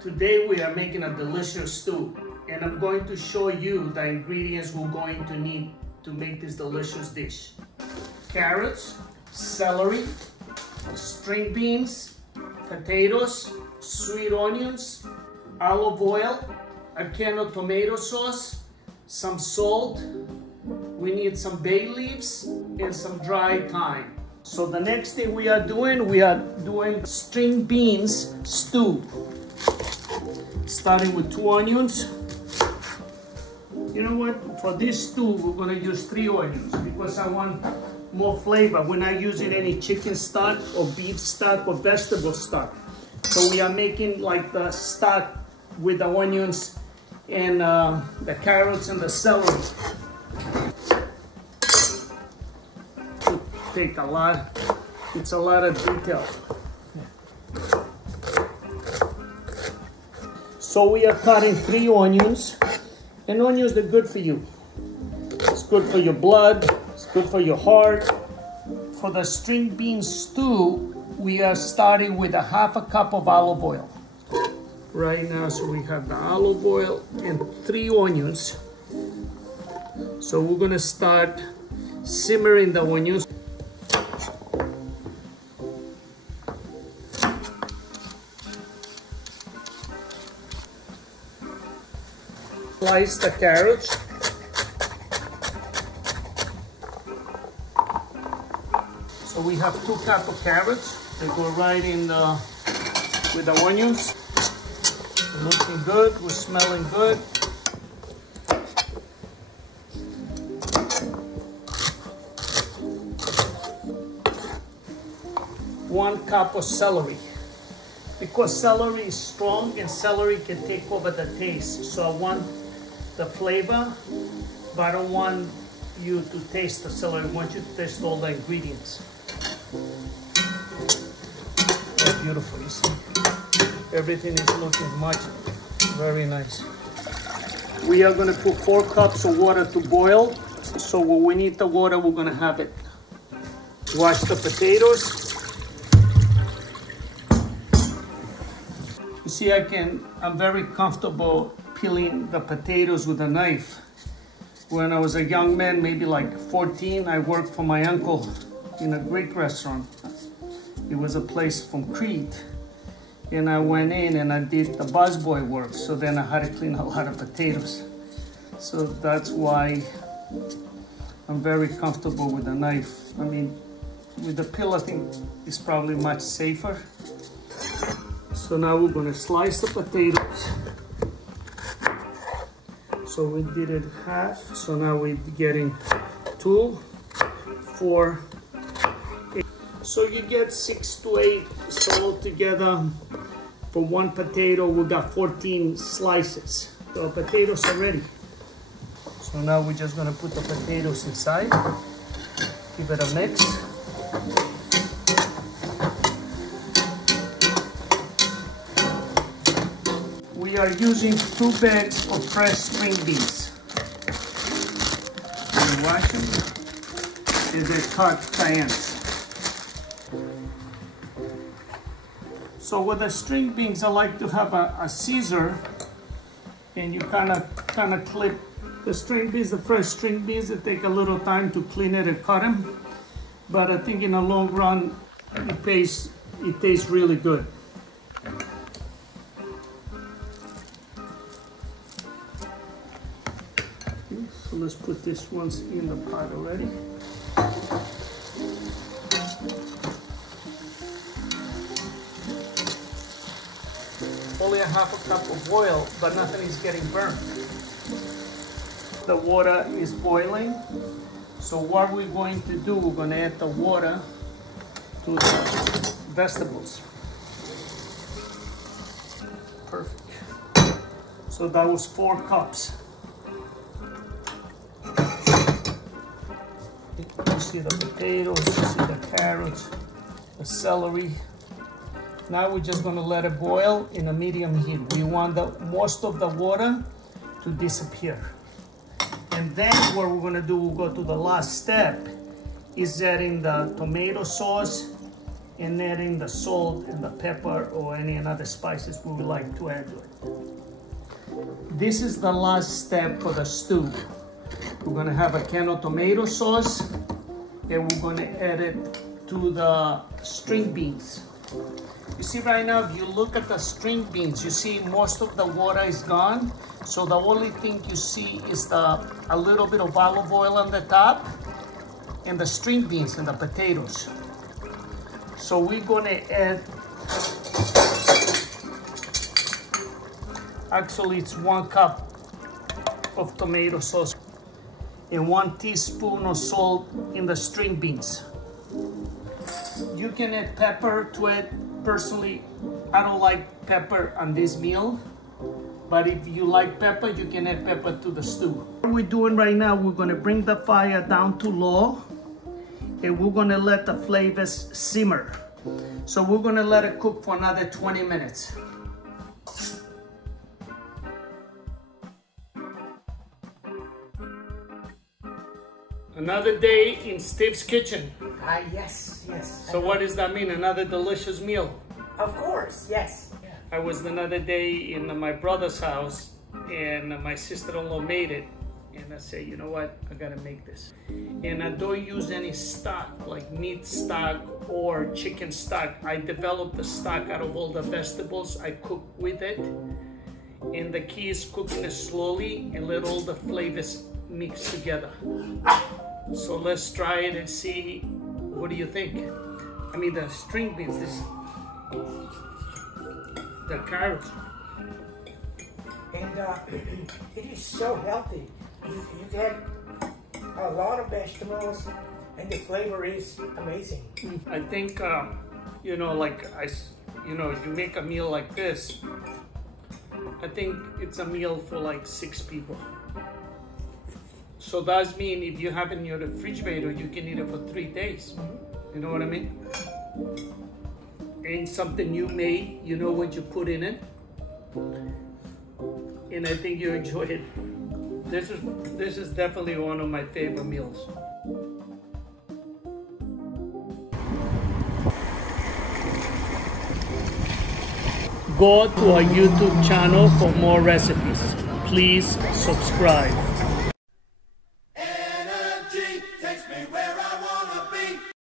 Today we are making a delicious stew, and I'm going to show you the ingredients we're going to need to make this delicious dish. Carrots, celery, string beans, potatoes, sweet onions, olive oil, a can of tomato sauce, some salt, we need some bay leaves, and some dry thyme. So the next thing we are doing string beans stew. Starting with 2 onions. You know what? For this stew, we're gonna use 3 onions because I want more flavor. We're not using any chicken stock or beef stock or vegetable stock. So we are making like the stock with the onions and the carrots and the celery. Take a lot, it's a lot of detail. So we are cutting 3 onions, and onions are good for you. It's good for your blood, it's good for your heart. For the string bean stew, we are starting with 1/2 cup of olive oil. Right now, so we have the olive oil and 3 onions. So we're gonna start simmering the onions. Slice the carrots. So we have 2 cups of carrots. They go right in with the onions. Looking good, we're smelling good. One cup of celery. Because celery is strong and celery can take over the taste. So I want the flavor, but I don't want you to taste the celery. I want you to taste all the ingredients. Oh, beautiful, you see? Everything is looking very nice. We are gonna put 4 cups of water to boil. So when we need the water, we're gonna have it. Wash the potatoes. You see, I'm very comfortable peeling the potatoes with a knife. When I was a young man, maybe like 14, I worked for my uncle in a Greek restaurant. It was a place from Crete. And I went in and I did the busboy work. So then I had to clean a lot of potatoes. So that's why I'm very comfortable with a knife. I mean, with the peel, I think it's probably much safer. So now we're gonna slice the potatoes. So we did it half. So now we're getting 2, 4, 8. So you get 6 to 8. So altogether, for 1 potato, we got 14 slices. So potatoes are ready. So now we're just gonna put the potatoes inside. Give it a mix. We are using 2 bags of fresh string beans. We wash them and they're cut ends. So with the string beans, I like to have a scissor, and you kind of clip the string beans, the fresh string beans. It take a little time to clean it and cut them, but I think in the long run, it tastes really good. So let's put this one in the pot already. Only 1/2 cup of oil, but nothing is getting burnt. The water is boiling. So what we're going to do, we're going to add the water to the vegetables. Perfect. So that was 4 cups. You see the potatoes, you see the carrots, the celery. Now we're just going to let it boil in a medium heat. We want most of the water to disappear. And then what we're going to do, we'll go to the last step, is adding the tomato sauce and adding the salt and the pepper or any other spices we would like to add to it. This is the last step for the stew. We're gonna have a can of tomato sauce, and we're gonna add it to the string beans. You see right now, if you look at the string beans, you see most of the water is gone. So the only thing you see is a little bit of olive oil on the top and the string beans and the potatoes. So we're gonna add, actually it's 1 cup of tomato sauce and 1 teaspoon of salt in the string beans. You can add pepper to it. Personally, I don't like pepper on this meal, but if you like pepper, you can add pepper to the stew. What we're doing right now, we're gonna bring the fire down to low, and we're gonna let the flavors simmer. So we're gonna let it cook for another 20 minutes. Another day in Steve's kitchen. Yes. So what does that mean? Another delicious meal? Of course, yes. I was another day in my brother's house, and my sister-in-law made it. And I said, you know what, I gotta make this. And I don't use any stock, like meat stock or chicken stock. I developed the stock out of all the vegetables. I cook with it. And the key is cooking it slowly and let all the flavors mix together. So let's try it and see, what do you think? I mean, the string beans, the carrots. And it is so healthy. You get a lot of vegetables, and the flavor is amazing. I think, you know, like you make a meal like this, I think it's a meal for like 6 people. So that means if you have it in your refrigerator, you can eat it for 3 days. You know what I mean? Ain't something you made, you know what you put in it. And I think you enjoy it. This is definitely one of my favorite meals. Go to our YouTube channel for more recipes. Please subscribe.